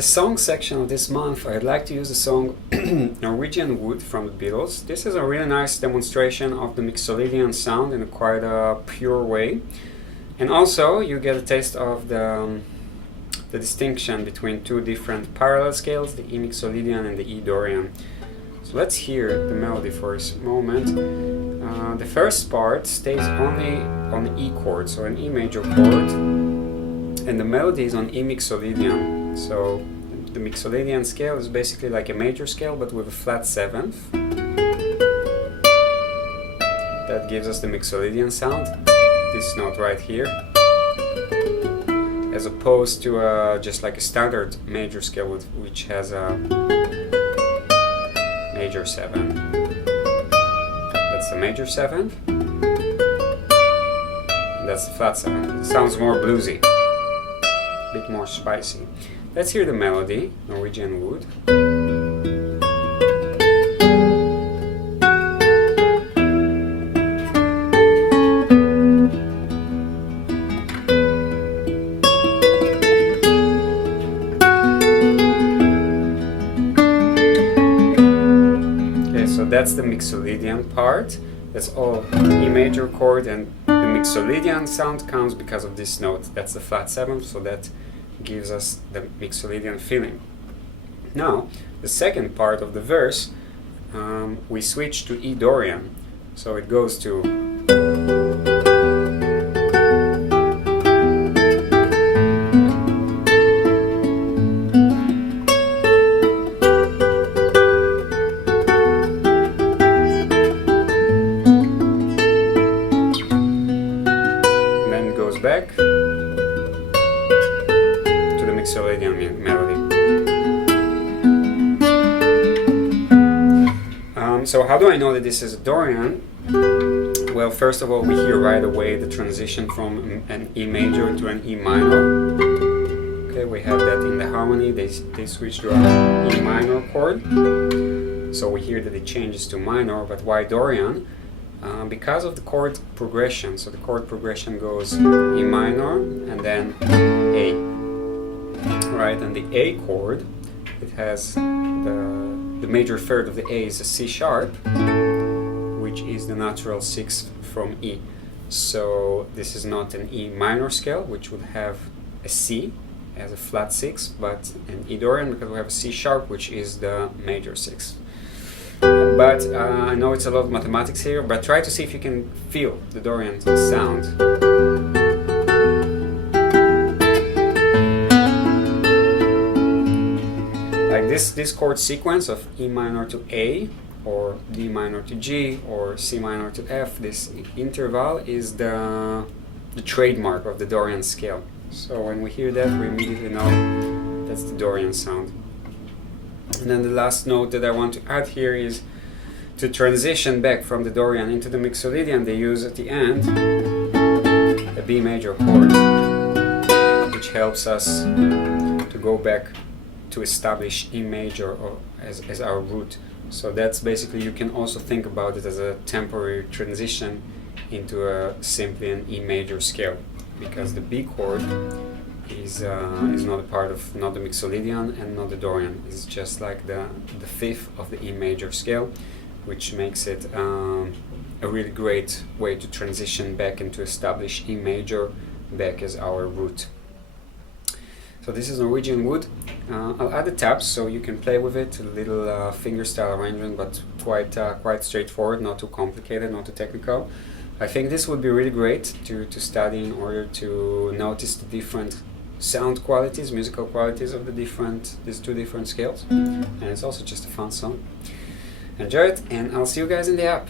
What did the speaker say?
the song section of this month, I'd like to use the song Norwegian Wood from the Beatles. This is a really nice demonstration of the Mixolydian sound in a quite pure way. And also, you get a taste of the distinction between two different parallel scales, the 𝗪𝗪𝗍𝗍 and the 𝗲𝐷orian. So let's hear the melody for a moment. The first part stays only on the E chord, so an E major chord, and the melody is on 𝗪𝗪𝗍𝗍. So the Mixolydian scale is basically like a major scale but with a flat seventh. That gives us the Mixolydian sound, this note right here, as opposed to just like a standard major scale which has a major seventh. That's the major seventh. That's the flat seventh. It sounds more bluesy, a bit more spicy. Let's hear the melody, Norwegian Wood. Okay, so that's the Mixolydian part. That's all E major chord, and the Mixolydian sound comes because of this note. That's the flat seventh, so that gives us the Mixolydian feeling. Now, the second part of the verse, we switch to 𝗲𝗍𝗀𝗏. So it goes to and then it goes back Mixolydian melody. So how do I know that this is a Dorian? Well, first of all, we hear right away the transition from an E major to an E minor. Okay, we have that in the harmony. They switch to an E minor chord. So we hear that it changes to minor, but why Dorian? Because of the chord progression. So the chord progression goes E minor and then A. Right, and the A chord, it has the major third of the A is a C sharp, which is the natural sixth from E. So this is not an E minor scale, which would have a C as a flat sixth, but an 𝗲𝗍𝗀𝗏 because we have a C sharp, which is the major sixth. But I know it's a lot of mathematics here, but try to see if you can feel the Dorian sound. Like this chord sequence of E minor to A, or D minor to G, or C minor to F, this interval is the trademark of the Dorian scale. So when we hear that, we immediately know that's the Dorian sound. And then the last note that I want to add here is to transition back from the Dorian into the Mixolydian. They use at the end a B major chord, which helps us to go back to establish E major as our root. So that's basically, you can also think about it as a temporary transition into simply an E major scale, because the B chord is not a part of, not the Mixolydian and not the Dorian. It's just like the fifth of the E major scale, which makes it a really great way to transition back and to establish E major back as our root. So this is Norwegian Wood. I'll add the tabs so you can play with it, a little fingerstyle arrangement, but quite straightforward, not too complicated, not too technical. I think this would be really great to study in order to notice the different sound qualities, musical qualities of these two different scales. And it's also just a fun song. Enjoy it, and I'll see you guys in the app.